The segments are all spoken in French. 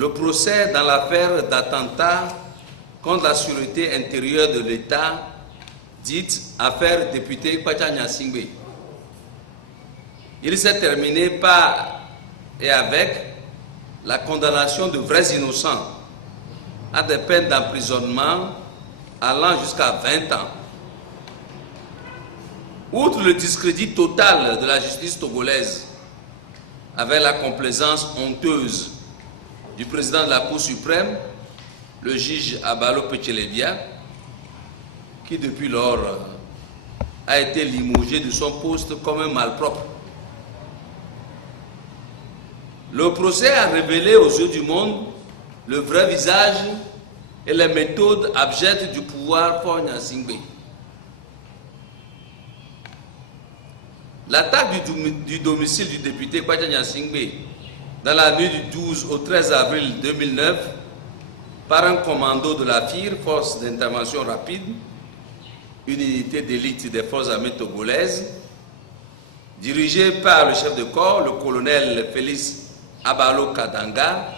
Le procès dans l'affaire d'attentat contre la sûreté intérieure de l'État, dite affaire député Kpacha Nyasingbe. Il s'est terminé par et avec la condamnation de vrais innocents à des peines d'emprisonnement allant jusqu'à 20 ans. Outre le discrédit total de la justice togolaise, avec la complaisance honteuse du président de la Cour suprême, le juge Abalo Pechelebia, qui depuis lors a été limogé de son poste comme un malpropre. Le procès a révélé aux yeux du monde le vrai visage et les méthodes abjectes du pouvoir Faure Gnassingbé. L'attaque du domicile du député Kpacha Gnassingbé dans la nuit du 12 au 13 avril 2009 par un commando de la FIR, Force d'intervention rapide, une unité d'élite des forces armées togolaises, dirigée par le chef de corps, le colonel Félix Abalo Kadanga,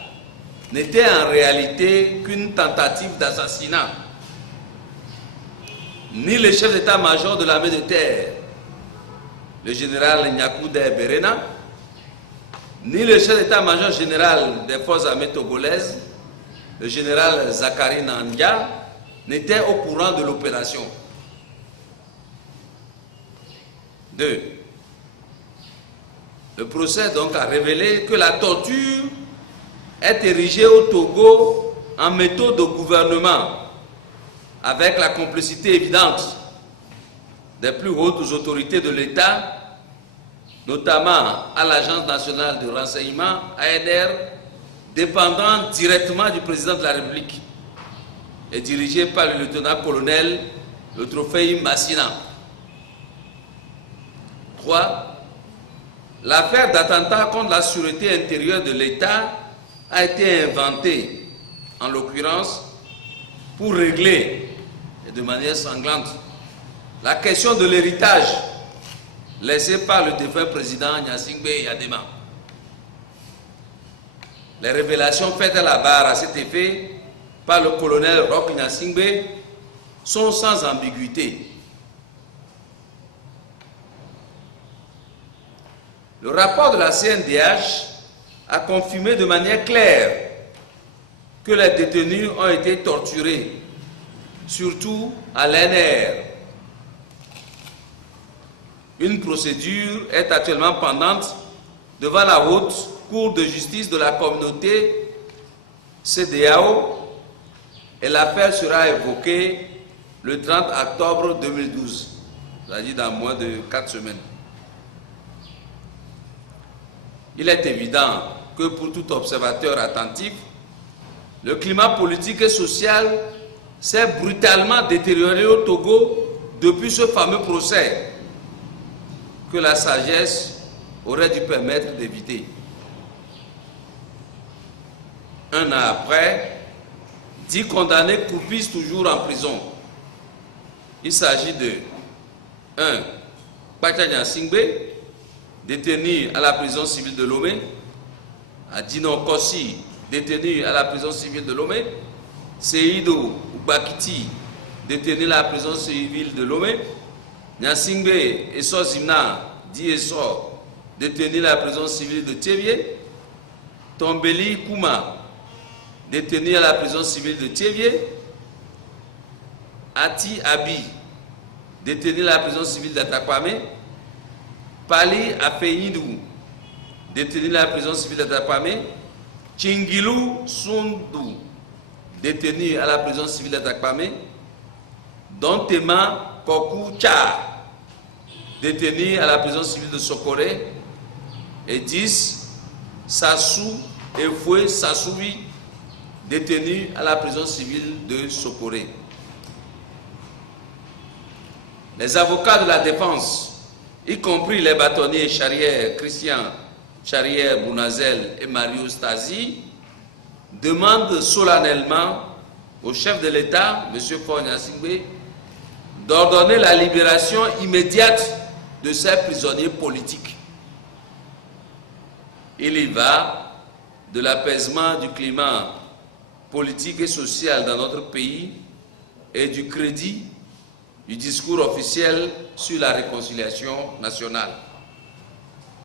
n'était en réalité qu'une tentative d'assassinat. Ni le chef d'état-major de l'armée de terre, le général Nyakude Berena, ni le chef d'état-major général des forces armées togolaises, le général Zakari Nandia, n'étaient au courant de l'opération. 2. Le procès donc a révélé que la torture est érigée au Togo en méthode de gouvernement, avec la complicité évidente des plus hautes autorités de l'État, notamment à l'Agence nationale de renseignement, ANR, dépendant directement du président de la République et dirigé par le lieutenant-colonel le Trophée Massina. 3. L'affaire d'attentat contre la sûreté intérieure de l'État a été inventée, en l'occurrence, pour régler, et de manière sanglante, la question de l'héritage laissé par le défunt président Gnassingbé Eyadema. Les révélations faites à la barre à cet effet par le colonel Roch Gnassingbé sont sans ambiguïté. Le rapport de la CNDH a confirmé de manière claire que les détenus ont été torturés, surtout à l'NR. Une procédure est actuellement pendante devant la Haute Cour de justice de la communauté CEDEAO et l'affaire sera évoquée le 30 octobre 2012, c'est-à-dire dans moins de 4 semaines. Il est évident que pour tout observateur attentif, le climat politique et social s'est brutalement détérioré au Togo depuis ce fameux procès que la sagesse aurait dû permettre d'éviter. 1 an après, 10 condamnés croupissent toujours en prison. Il s'agit de 1. Kpacha Gnassingbé, détenu à la prison civile de Lomé, Adino Kossi, détenu à la prison civile de Lomé, Seydou Bakiti, détenu à la prison civile de Lomé, Gnassingbé Eso Zimna, dit Eso, détenu à la prison civile de Thévié, Tombeli Kouma, détenu à la prison civile de Thévié, Ati Abi, détenu à la prison civile d'Atakwame, Pali Afeyidou, détenu à la prison civile d'Atakwame, Chingilou Sundou, détenu à la prison civile d'Atakwame, Dontema Kokou Cha, détenu à la prison civile de Sokoré, et 10. Sassou Efoué Sassoui, détenu à la prison civile de Sokoré. Les avocats de la défense, y compris les bâtonniers Charrière Christian, Charrière Bounazel et Mario Stasi, demandent solennellement au chef de l'État, M. Faure Gnassingbé, d'ordonner la libération immédiate de ces prisonniers politiques. Il y va de l'apaisement du climat politique et social dans notre pays et du crédit du discours officiel sur la réconciliation nationale.